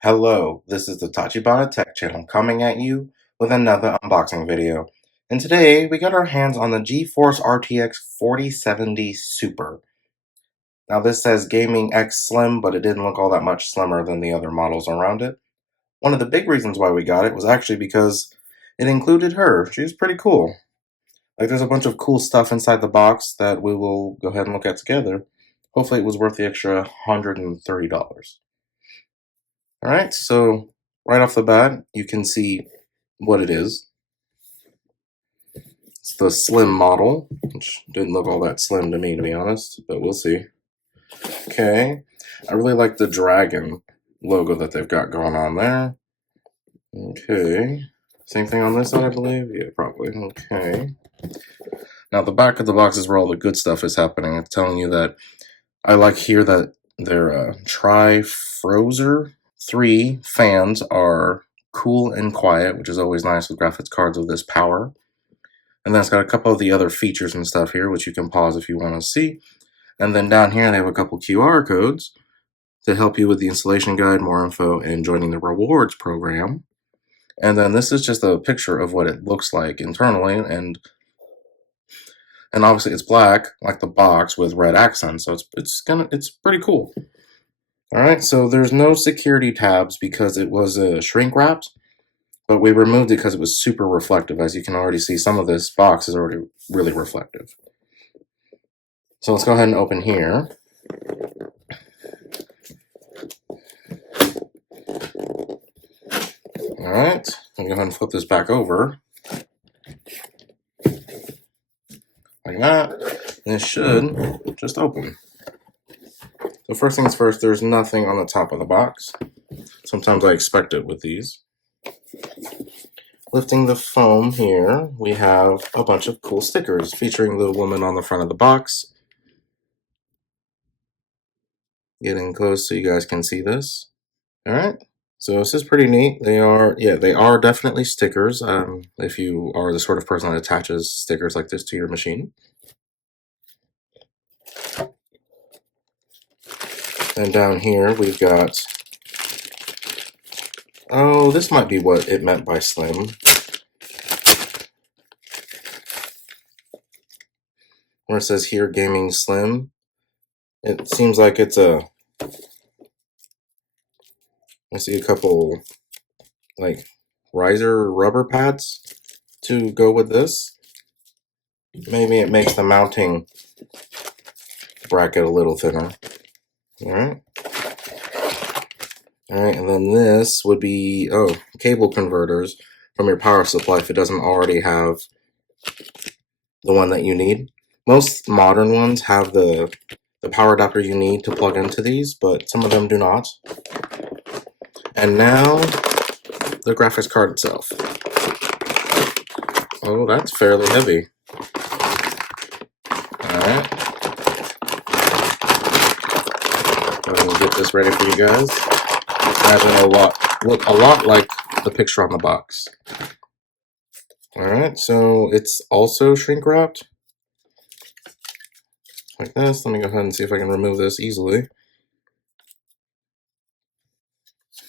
Hello, this is the Tachibana Tech channel coming at you with another unboxing video. And today we got our hands on the GeForce RTX 4070 Super. Now this says Gaming X Slim, but it didn't look all that much slimmer than the other models around it. One of the big reasons why we got it was actually because it included her. She's pretty cool. Like there's a bunch of cool stuff inside the box that we will go ahead and look at together. Hopefully it was worth the extra $130. Alright, so right off the bat, you can see what it is. It's the slim model, which didn't look all that slim to me, to be honest, but we'll see. Okay, I really like the dragon logo that they've got going on there. Okay, same thing on this side, I believe? Yeah, probably. Okay. Now, the back of the box is where all the good stuff is happening. It's telling you that I like here that their Tri-Frozer 3 fans are cool and quiet, which is always nice with graphics cards of this power. And then it's got a couple of the other features and stuff here, which you can pause if you want to see. And then down here, they have a couple QR codes to help you with the installation guide, more info, and joining the rewards program. And then this is just a picture of what it looks like internally, and obviously it's black, like the box, with red accents, so it's pretty cool. Alright, so there's no security tabs because it was shrink wrapped, but we removed it because it was super reflective. As you can already see, some of this box is already really reflective. So let's go ahead and open here. Alright, I'm going to go ahead and flip this back over. Like that. And it should just open. So first things first, there's nothing on the top of the box. Sometimes I expect it with these. Lifting the foam here, we have a bunch of cool stickers featuring the woman on the front of the box. Getting close so you guys can see this. Alright, so this is pretty neat. They are definitely stickers, if you are the sort of person that attaches stickers like this to your machine. And down here we've got, oh, this might be what it meant by slim. Where it says here, Gaming Slim. It seems like it's I see a couple, like, riser rubber pads to go with this. Maybe it makes the mounting bracket a little thinner. Alright. Alright, and then this would be, cable converters from your power supply if it doesn't already have the one that you need. Most modern ones have the power adapter you need to plug into these, but some of them do not. And now, the graphics card itself. Oh, that's fairly heavy. Alright. Go ahead and get this ready for you guys. Imagine look a lot like the picture on the box. Alright, so it's also shrink wrapped. Like this. Let me go ahead and see if I can remove this easily.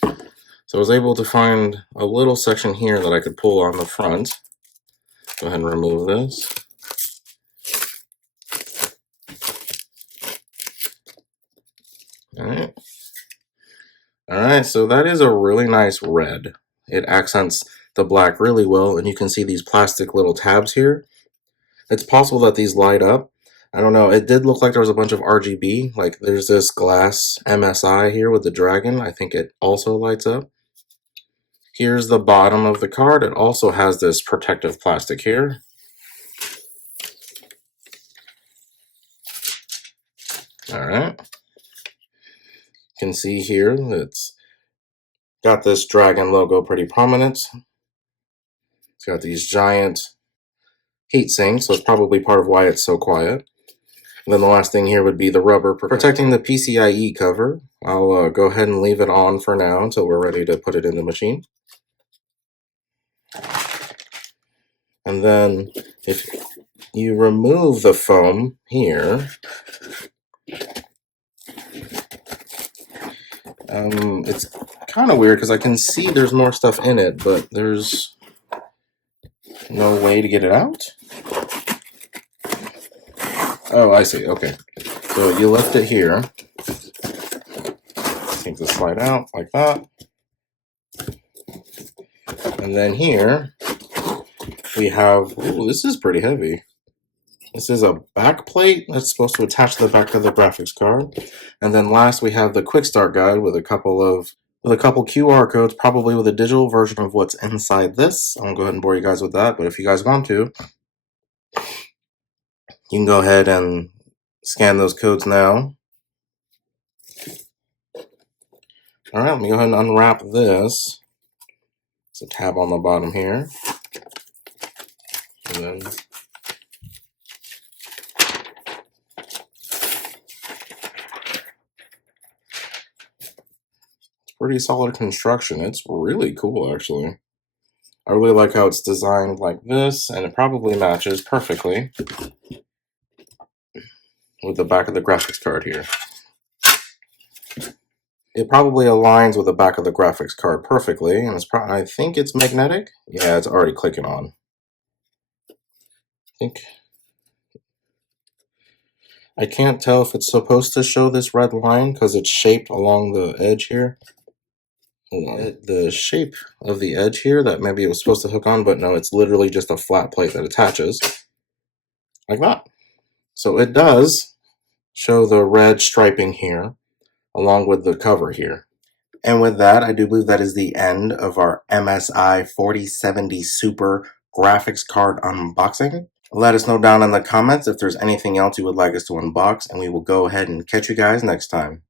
So I was able to find a little section here that I could pull on the front. Go ahead and remove this. Alright. Alright, so that is a really nice red. It accents the black really well, and you can see these plastic little tabs here. It's possible that these light up. I don't know, it did look like there was a bunch of RGB. Like there's this glass MSI here with the dragon. I think it also lights up. Here's the bottom of the card. It also has this protective plastic here. Alright. You can see here it's got this dragon logo pretty prominent. It's got these giant heat sinks, so it's probably part of why it's so quiet. And then the last thing here would be the rubber protecting the PCIe cover. I'll go ahead and leave it on for now until we're ready to put it in the machine. And then if you remove the foam here, It's kind of weird because I can see there's more stuff in it, but there's no way to get it out. Oh, I see. Okay. So you left it here. Take the slide out like that. And then here we have, ooh, this is pretty heavy. This is a back plate that's supposed to attach to the back of the graphics card. And then last we have the quick start guide with a couple QR codes, probably with a digital version of what's inside this. I won't go ahead and bore you guys with that, but if you guys want to, you can go ahead and scan those codes now. All right, let me go ahead and unwrap this. It's a tab on the bottom here. And then it's pretty solid construction. It's really cool, actually. I really like how it's designed like this, and it probably matches perfectly with the back of the graphics card here. It probably aligns with the back of the graphics card perfectly, and I think it's magnetic. Yeah, it's already clicking on. I can't tell if it's supposed to show this red line because it's shaped along the edge here. The shape of the edge here that maybe it was supposed to hook on, but no, it's literally just a flat plate that attaches like that. So it does show the red striping here along with the cover here. And with that, I do believe that is the end of our MSI 4070 Super graphics card unboxing. Let us know down in the comments if there's anything else you would like us to unbox, and we will go ahead and catch you guys next time.